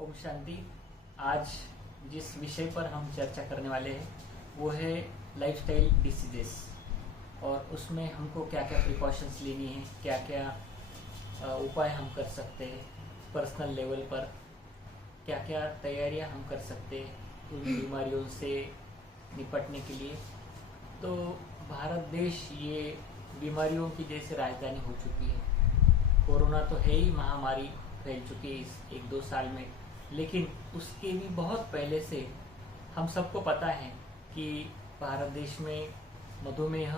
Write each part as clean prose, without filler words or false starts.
ओम शांति। आज जिस विषय पर हम चर्चा करने वाले हैं वो है लाइफस्टाइल डिसीजेस, और उसमें हमको क्या क्या प्रिकॉशंस लेनी है, क्या क्या उपाय हम कर सकते हैं, पर्सनल लेवल पर क्या क्या तैयारियां हम कर सकते हैं उन बीमारियों से निपटने के लिए। तो भारत देश ये बीमारियों की जैसे राजधानी हो चुकी है। कोरोना तो है ही, महामारी फैल चुकी है इस 1-2 साल में, लेकिन उसके भी बहुत पहले से हम सबको पता है कि भारत देश में मधुमेह,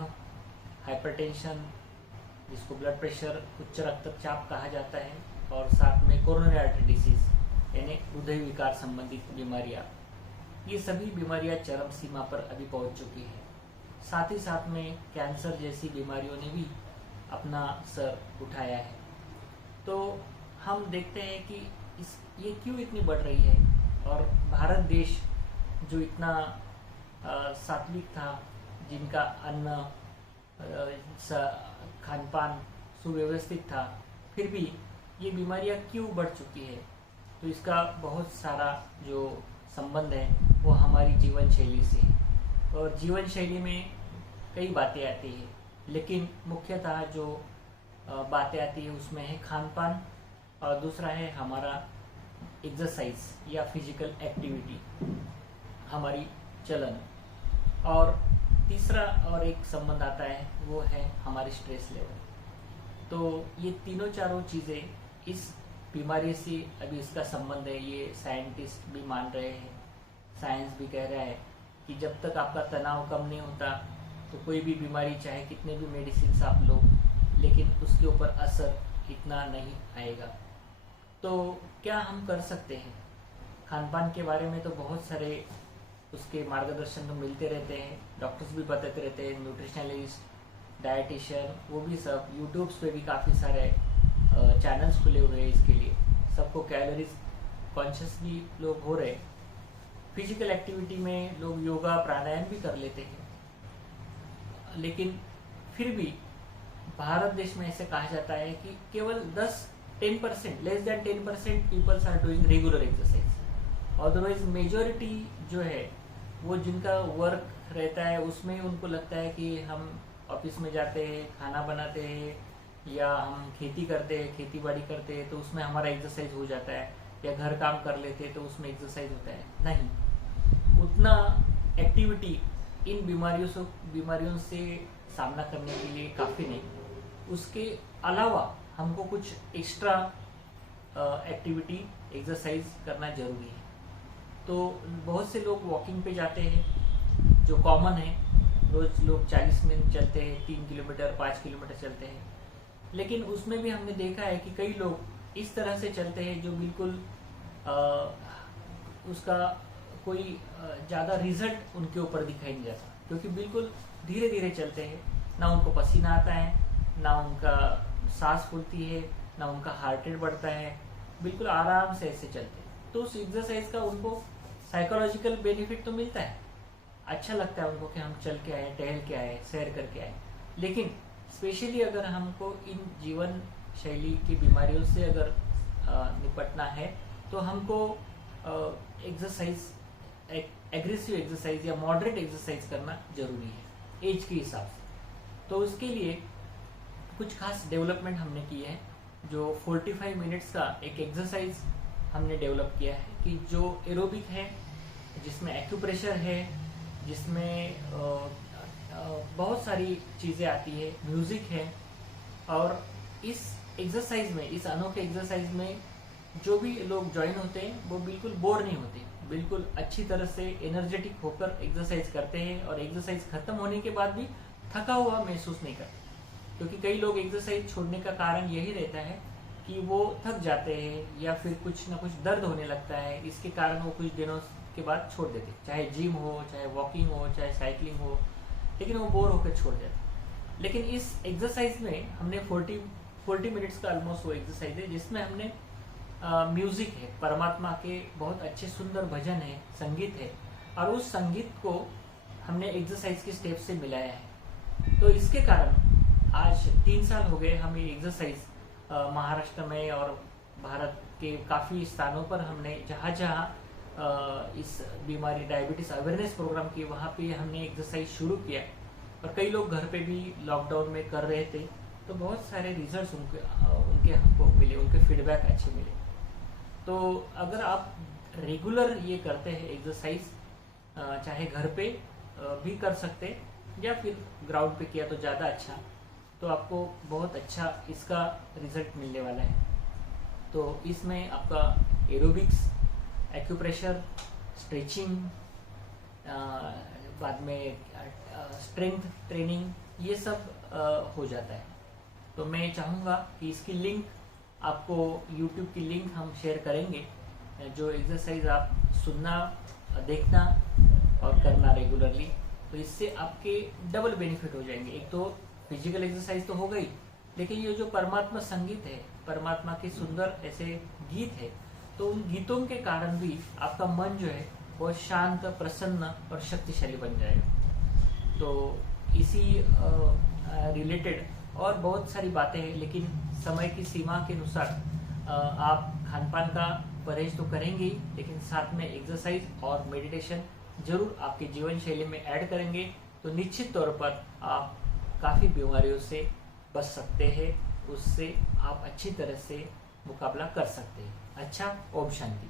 हाइपरटेंशन, जिसको ब्लड प्रेशर, उच्च रक्तचाप कहा जाता है, और साथ में कोरोनरी आर्टरी डिसीज यानी हृदय विकार संबंधित बीमारियां, ये सभी बीमारियां चरम सीमा पर अभी पहुंच चुकी है। साथ ही साथ में कैंसर जैसी बीमारियों ने भी अपना सर उठाया है। तो हम देखते हैं कि ये क्यों इतनी बढ़ रही है, और भारत देश जो इतना सात्विक था, जिनका अन्न खान पान सुव्यवस्थित था, फिर भी ये बीमारियां क्यों बढ़ चुकी है। तो इसका बहुत सारा जो संबंध है वो हमारी जीवन शैली से है, और जीवन शैली में कई बातें आती है, लेकिन मुख्यतः जो बातें आती है उसमें है खान पान, और दूसरा है हमारा एक्सरसाइज या फिजिकल एक्टिविटी, हमारी चलन, और तीसरा और एक संबंध आता है वो है हमारी स्ट्रेस लेवल। तो ये तीनों चारों चीज़ें इस बीमारी से अभी इसका संबंध है, ये साइंटिस्ट भी मान रहे हैं, साइंस भी कह रहा है कि जब तक आपका तनाव कम नहीं होता तो कोई भी बीमारी, चाहे कितने भी मेडिसिन आप लो, लेकिन उसके ऊपर असर इतना नहीं आएगा। तो क्या हम कर सकते हैं? खान पान के बारे में तो बहुत सारे उसके मार्गदर्शन तो मिलते रहते हैं, डॉक्टर्स भी बताते रहते हैं, न्यूट्रिशनलिस्ट, डाइटिशियन, वो भी सब यूट्यूब्स पे भी काफ़ी सारे चैनल्स खुले हुए हैं इसके लिए। सबको कैलोरीज कॉन्शियस भी लोग हो रहे। फिजिकल एक्टिविटी में लोग योगा प्राणायाम भी कर लेते हैं, लेकिन फिर भी भारत देश में ऐसे कहा जाता है कि केवल 10% less than 10% peoples are doing regular exercise. Otherwise majority जो है वो जिनका वर्क रहता है उसमें उनको लगता है कि हम ऑफिस में जाते हैं, खाना बनाते हैं, या हम खेती करते हैं, खेती बाड़ी करते हैं, तो उसमें हमारा एक्सरसाइज हो जाता है, या घर काम कर लेते हैं तो उसमें एक्सरसाइज होता है। नहीं, उतना एक्टिविटी इन बीमारियों से सामना करने के लिए काफ़ी नहीं। उसके अलावा हमको कुछ एक्स्ट्रा एक्टिविटी, एक्सरसाइज करना जरूरी है। तो बहुत से लोग वॉकिंग पे जाते हैं, जो कॉमन है, रोज लोग 40 मिनट चलते हैं, 3 किलोमीटर 5 किलोमीटर चलते हैं, लेकिन उसमें भी हमने देखा है कि कई लोग इस तरह से चलते हैं जो बिल्कुल उसका कोई ज़्यादा रिजल्ट उनके ऊपर दिखाई नहीं जाता, क्योंकि बिल्कुल धीरे धीरे चलते हैं, ना उनको पसीना आता है, ना उनका सांस फूलती है, ना उनका हार्ट रेट बढ़ता है, बिल्कुल आराम से ऐसे चलते हैं। तो उस एक्सरसाइज का उनको साइकोलॉजिकल बेनिफिट तो मिलता है, अच्छा लगता है उनको कि हम चल के आए, टहल के आए, सैर करके आए। लेकिन स्पेशली अगर हमको इन जीवन शैली की बीमारियों से अगर निपटना है तो हमको एक्सरसाइज, एग्रेसिव एक्सरसाइज या मॉडरेट एक्सरसाइज करना जरूरी है एज के हिसाब से। तो उसके लिए कुछ खास डेवलपमेंट हमने की है, जो 45 मिनट्स का एक एक्सरसाइज हमने डेवलप किया है कि जो एरोबिक है, जिसमें एक्यूप्रेशर है, जिसमें बहुत सारी चीज़ें आती है, म्यूज़िक है, और इस एक्सरसाइज में, इस अनोखे एक्सरसाइज में जो भी लोग ज्वाइन होते हैं वो बिल्कुल बोर नहीं होते, बिल्कुल अच्छी तरह से एनर्जेटिक होकर एक्सरसाइज करते हैं, और एक्सरसाइज खत्म होने के बाद भी थका हुआ महसूस नहीं करते। क्योंकि कई लोग एक्सरसाइज छोड़ने का कारण यही रहता है कि वो थक जाते हैं, या फिर कुछ ना कुछ दर्द होने लगता है, इसके कारण वो कुछ दिनों के बाद छोड़ देते हैं, चाहे जिम हो, चाहे वॉकिंग हो, चाहे साइकिलिंग हो, लेकिन वो बोर होकर छोड़ देते हैं। लेकिन इस एक्सरसाइज में हमने 40 मिनट्स का ऑलमोस्ट वो एक्सरसाइज है, जिसमें हमने म्यूजिक है, परमात्मा के बहुत अच्छे सुंदर भजन है, संगीत है, और उस संगीत को हमने एक्सरसाइज के स्टेप से मिलाया है। तो इसके कारण आज 3 साल हो गए हम ये एक्सरसाइज महाराष्ट्र में और भारत के काफ़ी स्थानों पर हमने जहाँ जहाँ इस बीमारी डायबिटीज़ अवेयरनेस प्रोग्राम की, वहाँ पे हमने एक्सरसाइज शुरू किया और कई लोग घर पे भी लॉकडाउन में कर रहे थे, तो बहुत सारे रिजल्ट्स उनके हमको मिले, उनके फीडबैक अच्छे मिले। तो अगर आप रेगुलर ये करते हैं एक्सरसाइज, चाहे घर पे भी कर सकते या फिर ग्राउंड पे किया तो ज़्यादा अच्छा, तो आपको बहुत अच्छा इसका रिजल्ट मिलने वाला है। तो इसमें आपका एरोबिक्स, एक्यूप्रेशर, स्ट्रेचिंग, बाद में स्ट्रेंथ ट्रेनिंग, ये सब हो जाता है। तो मैं चाहूँगा कि इसकी लिंक आपको, YouTube की लिंक हम शेयर करेंगे, जो एक्सरसाइज आप सुनना, देखना और करना रेगुलरली, तो इससे आपके डबल बेनिफिट हो जाएंगे। एक तो फिजिकल एक्सरसाइज तो हो गई, लेकिन ये जो परमात्मा संगीत है, परमात्मा के सुंदर ऐसे गीत है, तो उन गीतों के कारण भी आपका मन जो है बहुत शांत, प्रसन्न और शक्तिशाली बन जाएगा। तो इसी रिलेटेड और बहुत सारी बातें हैं, लेकिन समय की सीमा के अनुसार आप खान पान का परहेज तो करेंगे ही, लेकिन साथ में एक्सरसाइज और मेडिटेशन जरूर आपके जीवन शैली में ऐड करेंगे, तो निश्चित तौर पर आप काफ़ी बीमारियों से बच सकते हैं, उससे आप अच्छी तरह से मुकाबला कर सकते हैं। अच्छा, ओम शांति।